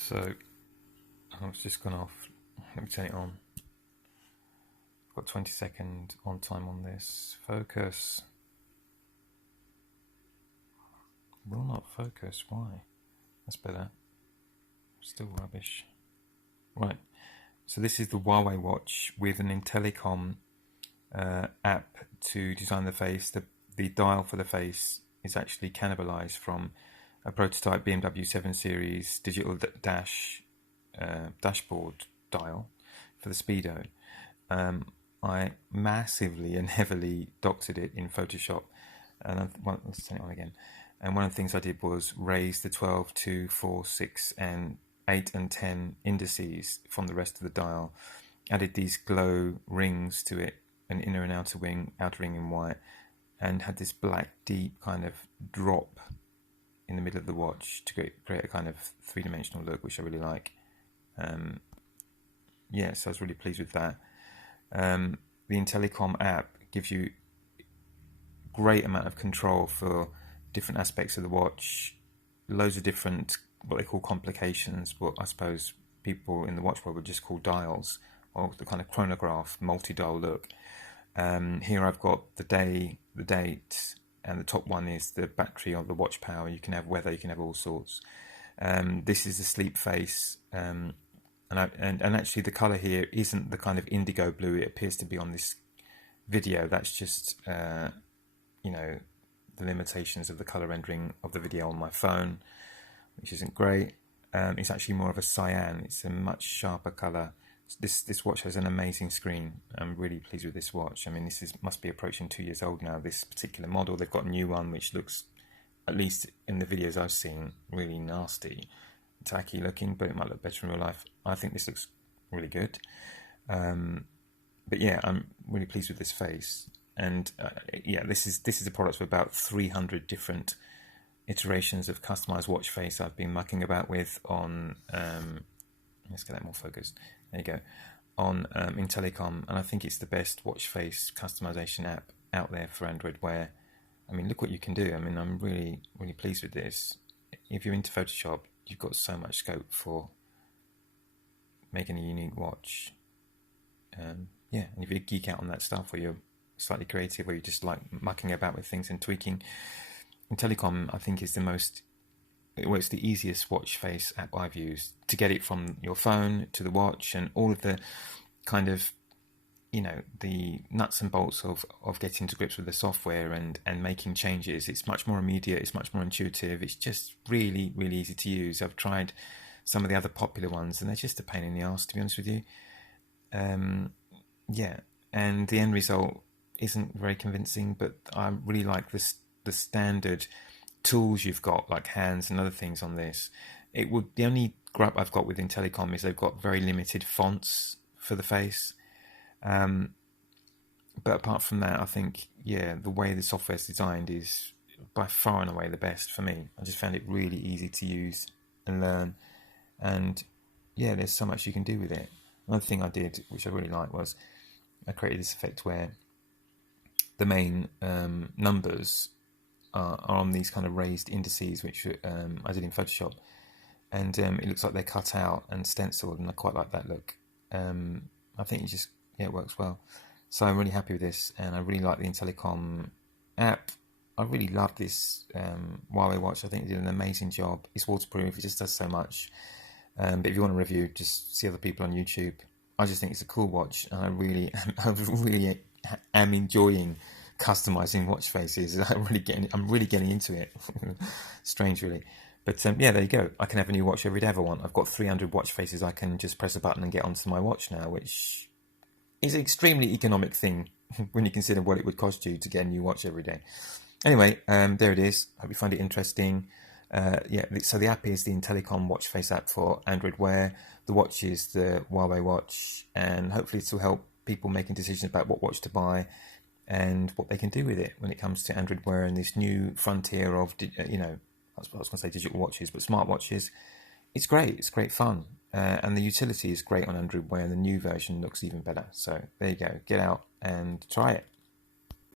So it's just gone off. Let me turn it on. I've got 20-second on time on this. Focus. Will not focus. Why? That's better. Still rubbish. Right. So this is the Huawei watch with an Intellicom app to design the face. The dial for the face is actually cannibalized from a prototype BMW 7 Series digital dashboard dial for the Speedo. I massively and heavily doctored it in Photoshop, and let's turn it on again. And one of the things I did was raise the 12, 2, 4, 6, and 8 and 10 indices from the rest of the dial. Added these glow rings to it, an inner and outer ring in white, and had this black deep kind of drop in the middle of the watch to create a kind of three-dimensional look, which I really like. So I was really pleased with that. The Intellicom app gives you great amount of control for different aspects of the watch, loads of different what they call complications, what I suppose people in the watch world would just call dials, or the kind of chronograph multi-dial look. Here I've got the day, the date, and the top one is the battery or the watch power. You can have weather, you can have all sorts. This is the sleep face, and actually the colour here isn't the kind of indigo blue it appears to be on this video. That's just the limitations of the colour rendering of the video on my phone, which isn't great. It's actually more of a cyan. It's a much sharper colour. This watch has an amazing screen. I'm really pleased with this watch. I mean, must be approaching 2 years old now, this particular model. They've got a new one which looks, at least in the videos I've seen, really nasty, tacky looking, but it might look better in real life. I think this looks really good. But yeah, I'm really pleased with this face. And this is a product with about 300 different iterations of customized watch face I've been mucking about with on let's get that more focused. There you go. On Intellicom, and I think it's the best watch face customization app out there for Android Wear. I mean, look what you can do. I mean, I'm really, really pleased with this. If you're into Photoshop, you've got so much scope for making a unique watch. And if you geek out on that stuff, or you're slightly creative, or you just like mucking about with things and tweaking, Intellicom, I think, is it's the easiest watch face app I've used to get it from your phone to the watch, and all of the kind of, the nuts and bolts of getting to grips with the software and making changes. It's much more immediate, it's much more intuitive, it's just really, really easy to use. I've tried some of the other popular ones and they're just a pain in the arse, to be honest with you. And the end result isn't very convincing, but I really like the standard tools you've got, like hands and other things on this. The only gripe I've got with Intellicom is they've got very limited fonts for the face. But apart from that, I think, the way the software is designed is by far and away the best for me. I just found it really easy to use and learn. And there's so much you can do with it. Another thing I did, which I really liked, was I created this effect where the main numbers are on these kind of raised indices, which I did in Photoshop, and it looks like they're cut out and stenciled, and I quite like that look. I think it works well. So I'm really happy with this, and I really like the Intellicom app. I really love this Huawei watch. I think they did an amazing job. It's waterproof, it just does so much. But if you want a review, just see other people on YouTube. I just think it's a cool watch, and I really am enjoying customizing watch faces. I'm really getting into it. Strange, really. But there you go. I can have a new watch every day if I want. I've got 300 watch faces I can just press a button and get onto my watch now, which is an extremely economic thing when you consider what it would cost you to get a new watch every day. Anyway, there it is. Hope you find it interesting. So the app is the Intellicom watch face app for Android Wear. The watch is the Huawei watch, and hopefully this will help people making decisions about what watch to buy and what they can do with it when it comes to Android Wear and this new frontier of, I was going to say digital watches, but smart watches. It's great. It's great fun. And the utility is great on Android Wear, and the new version looks even better. So there you go. Get out and try it.